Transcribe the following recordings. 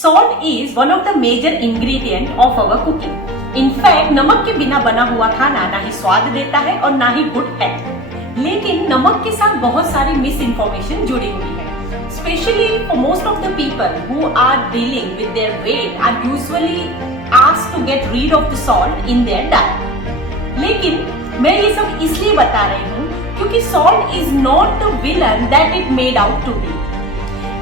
Salt is one of the major ingredient of our cooking. In fact, नमक के बिना बना हुआ खाना ना ही स्वाद देता है और ना ही गुड है। लेकिन नमक के साथ बहुत सारी मिस इन्फॉर्मेशन जुड़ी हुई है। Especially for most of the people who are dealing with their weight are usually asked to get rid of the salt in their diet. लेकिन मैं ये सब इसलिए बता रही हूँ क्योंकि salt is not the villain that it made out to be.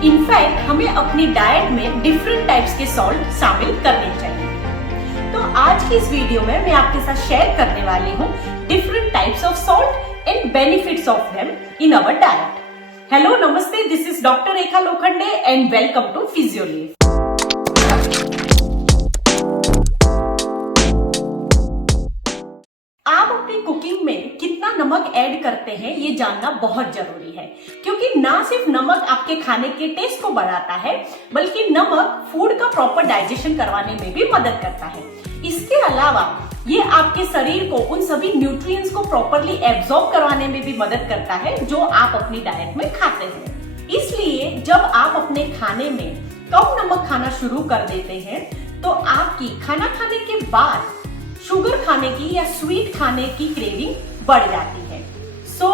In fact हमें अपनी डाइट में डिफरेंट टाइप्स के सॉल्ट शामिल करने चाहिए। तो आज की इस वीडियो में मैं आपके साथ शेयर करने वाली हूँ different types of salt and benefits of them in our diet. Hello नमस्ते, this is doctor Rekha Lokhande and welcome to Physiolife. आप अपनी कुकिंग में कितना नमक ऐड करते हैं ये जानना बहुत जरूरी है, क्योंकि ना सिर्फ नमक आपके खाने के टेस्ट को बढ़ाता है बल्कि नमक फूड का प्रॉपर डाइजेशन करवाने में भी मदद करता है। इसके अलावा ये आपके शरीर को उन सभी न्यूट्रिएंट्स को प्रॉपरली एब्जॉर्ब करवाने में भी मदद करता है जो आप अपनी डाइट में खाते हैं। इसलिए जब आप अपने खाने में कम नमक खाना शुरू कर देते हैं तो आपकी खाना खाने के बाद शुगर खाने की या स्वीट खाने की क्रेविंग बढ़ जाती है। So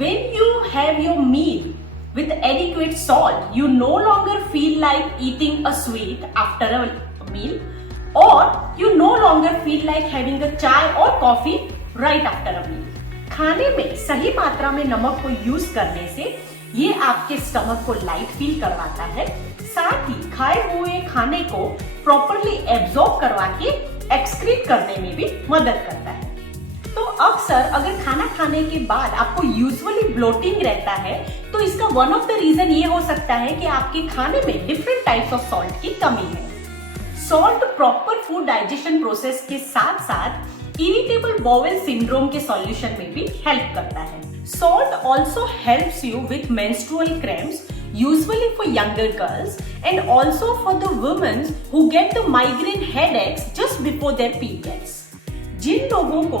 when you have your meal with adequate salt, you no longer feel like eating a sweet after a meal, or you no longer feel like having a chai or coffee right after a meal. खाने में सही मात्रा में नमक को use करने से ये आपके स्टमक को लाइट फील करवाता है, साथ ही खाए हुए खाने को प्रॉपरली एब्जॉर्ब करवा के एक्सक्रीट करने में भी मदद करता है। तो अक्सर अगर खाना खाने के बाद आपको यूजुअली ब्लोटिंग रहता है तो इसका वन ऑफ द रीजन ये हो सकता है कि आपके खाने में डिफरेंट टाइप्स ऑफ सॉल्ट की कमी है। Salt proper food digestion process के साथ साथ इरिटेबल बाउल सिंड्रोम के सॉल्यूशन में भी हेल्प करता है। Salt also helps you with menstrual cramps, usually for younger girls, and also for the women who get the migraine headaches just before their periods. जिन लोगों को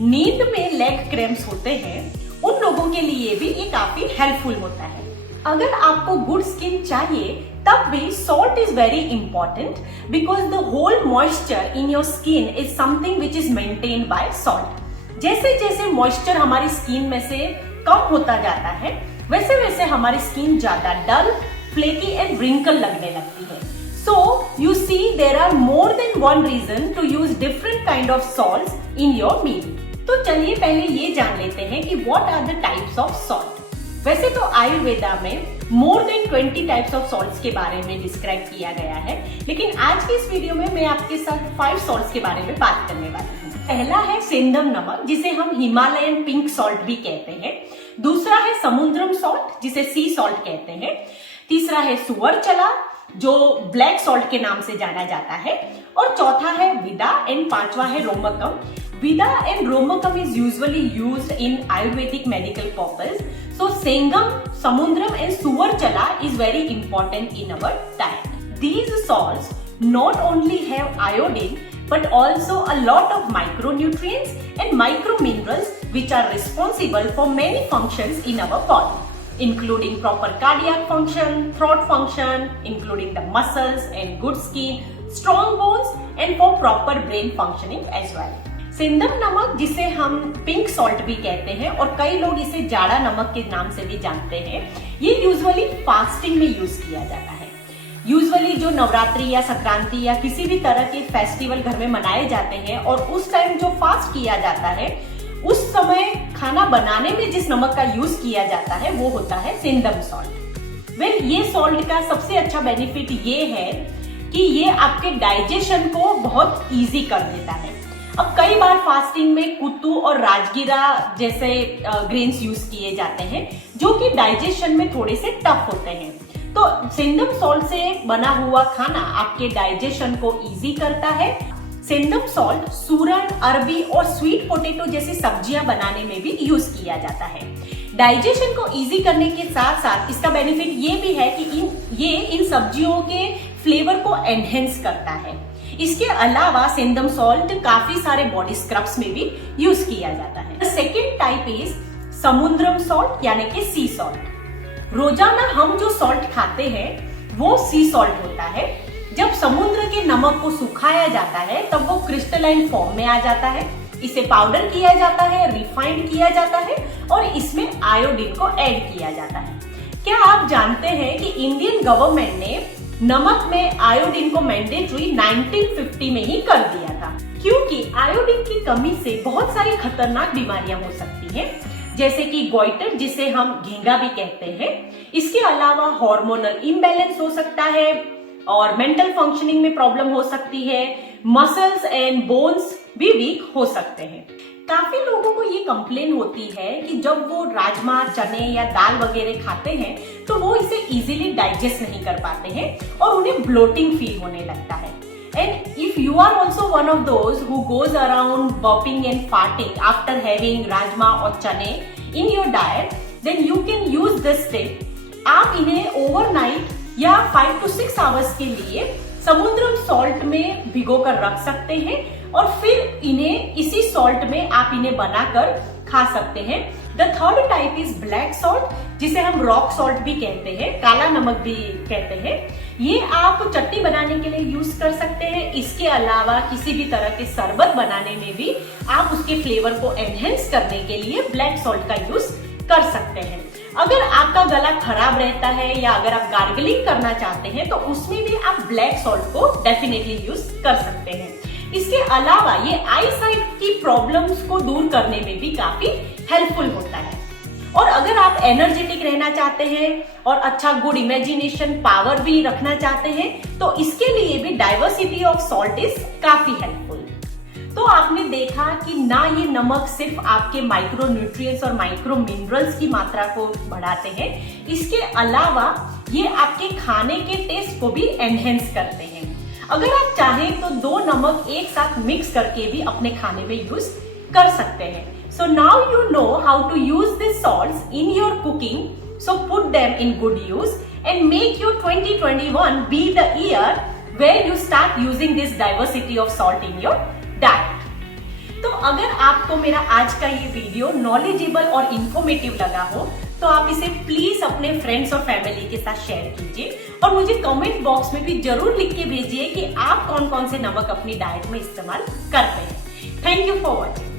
नींद में लेग क्रैम्प्स होते हैं उन लोगों के लिए भी ये काफी हेल्पफुल होता है। अगर आपको गुड स्किन चाहिए तब भी salt is very important because the whole moisture in your skin is something which is maintained by salt. जैसे जैसे मॉइस्चर हमारी स्किन में से कम होता जाता है वैसे वैसे हमारी स्किन ज्यादा डल, फ्लेकी एंड रिंकल लगने लगती है। So you see there are more than one reason to use different kind of salts in your meal. तो चलिए पहले ये जान लेते हैं कि what are the types of salt. वैसे तो आयुर्वेदा में more than 20 types of salts के बारे में डिस्क्राइब किया गया है, लेकिन आज की इस वीडियो में मैं आपके साथ 5 सॉल्ट्स के बारे में बात करने वाली हूँ। पहला है सिंधम नमक, जिसे हम हिमालयन पिंक सॉल्ट भी कहते हैं। दूसरा है समुद्रम सॉल्ट, जिसे सी सॉल्ट कहते हैं। तीसरा है सुअर चला, जो ब्लैक सॉल्ट के नाम से जाना जाता है। और चौथा है विदा एंड पांचवा है रोमकम। विदा एंड रोमकम is usually used in Ayurvedic medical purpose. So सेंगम, समुद्रम एंड सुअर चला is very important in our diet. These salts not only have iodine but also a lot of micronutrients and microminerals which are responsible for many functions in our body, including proper cardiac function, throat function, including the muscles and good skin, strong bones and for proper brain functioning as well. Singham नमक, जिसे हम pink salt भी कहते हैं और कई लोग इसे जाड़ा नमक के नाम से भी जानते हैं, ये यूजुअली फास्टिंग में यूज किया जाता है। यूजुअली जो नवरात्रि या संक्रांति या किसी भी तरह के फेस्टिवल घर में मनाए जाते हैं और उस टाइम जो फास्ट किया जाता है उस समय खाना बनाने में जिस नमक का यूज किया जाता है वो होता है सिंधम सॉल्ट। ये सॉल्ट का सबसे अच्छा बेनिफिट ये है कि ये आपके डाइजेशन को बहुत इजी कर देता है। अब कई बार फास्टिंग में कुत्तू और राजगिरा जैसे ग्रेन्स यूज किए जाते हैं जो कि डाइजेशन में थोड़े से टफ होते हैं, तो सिंधम सॉल्ट से बना हुआ खाना आपके डाइजेशन को इजी करता है। सिंधम सॉल्ट सूरन, अरबी और स्वीट पोटैटो जैसी सब्जियां बनाने में भी यूज किया जाता है। डाइजेशन को इजी करने के साथ साथ इसका बेनिफिट ये भी है कि इन सब्जियों के फ्लेवर को एनहेंस करता है। इसके अलावा सिंधम सॉल्ट काफी सारे बॉडी स्क्रब्स में भी यूज किया जाता है। The second type is Samudram salt यानी कि सी सॉल्ट। रोजाना हम जो सॉल्ट खाते हैं वो सी सॉल्ट होता है नमक को सुखाया जाता है तब वो क्रिस्टलाइन फॉर्म में आ जाता है। इसे पाउडर किया जाता है, रिफाइंड किया जाता है और इसमें आयोडीन को ऐड किया जाता है। क्या आप जानते हैं कि इंडियन गवर्नमेंट ने नमक में आयोडीन को मैंडेटरी 1950 में ही कर दिया था, क्योंकि आयोडीन की कमी से बहुत सारी खतरनाक बीमारियां हो सकती हैं, जैसे कि गोइटर, जिसे हम घेंगा भी कहते हैं। इसके अलावा हार्मोनल इम्बैलेंस हो सकता है और मेंटल फंक्शनिंग में प्रॉब्लम हो सकती है। मसल्स एंड बोन्स भी वीक हो सकते हैं। काफी लोगों को ये कंप्लेन होती है कि जब वो राजमा, चने या दाल वगैरह खाते हैं तो वो इसे इजीली डाइजेस्ट नहीं कर पाते हैं और उन्हें ब्लोटिंग फील होने लगता है। And if you are also one of those who goes around burping and farting after having rajma or chane in your diet, then you can use this tip. आप इन्हें ओवरनाइट या 5 to 6 hours के लिए समुद्रम salt में भिगो कर रख सकते हैं और फिर इन्हें इसी सॉल्ट में आप इन्हें बनाकर खा सकते हैं। The third type is black salt, जिसे हम रॉक सॉल्ट भी कहते हैं, काला नमक भी कहते हैं। ये आप चटनी बनाने के लिए यूज कर सकते हैं। इसके अलावा किसी भी तरह के शरबत बनाने में भी आप उसके फ्लेवर को एनहेंस करने के लिए ब्लैक सॉल्ट का यूज कर सकते हैं। अगर आपका गला खराब रहता है या अगर आप गार्गलिंग करना चाहते हैं तो उसमें भी आप ब्लैक सॉल्ट को डेफिनेटली यूज कर सकते हैं। इसके अलावा ये आई साइट की प्रॉब्लम्स को दूर करने में भी काफी हेल्पफुल होता है। और अगर आप एनर्जेटिक रहना चाहते हैं और अच्छा गुड इमेजिनेशन पावर भी रखना चाहते हैं तो इसके लिए भी डाइवर्सिटी ऑफ सॉल्ट इज काफी हेल्पफुल। तो आपने देखा कि ना ये नमक सिर्फ आपके माइक्रो न्यूट्रिएंट्स और माइक्रो मिनरल्स की मात्रा को बढ़ाते हैं, इसके अलावा ये आपके खाने के टेस्ट को भी एनहेंस करते हैं। अगर आप चाहें तो 2 नमक एक साथ मिक्स करके भी अपने खाने में यूज कर सकते हैं। So now you know how to use these salts in your cooking. So put them in good use and make your 2021 be the year where you start using this diversity of salt in your diet. तो अगर आपको मेरा आज का ये video knowledgeable और informative लगा हो तो आप इसे प्लीज अपने फ्रेंड्स और फैमिली के साथ शेयर कीजिए और मुझे कमेंट बॉक्स में भी जरूर लिख के भेजिए कि आप कौन कौन से नमक अपनी डाइट में इस्तेमाल करते हैं। Thank you for watching.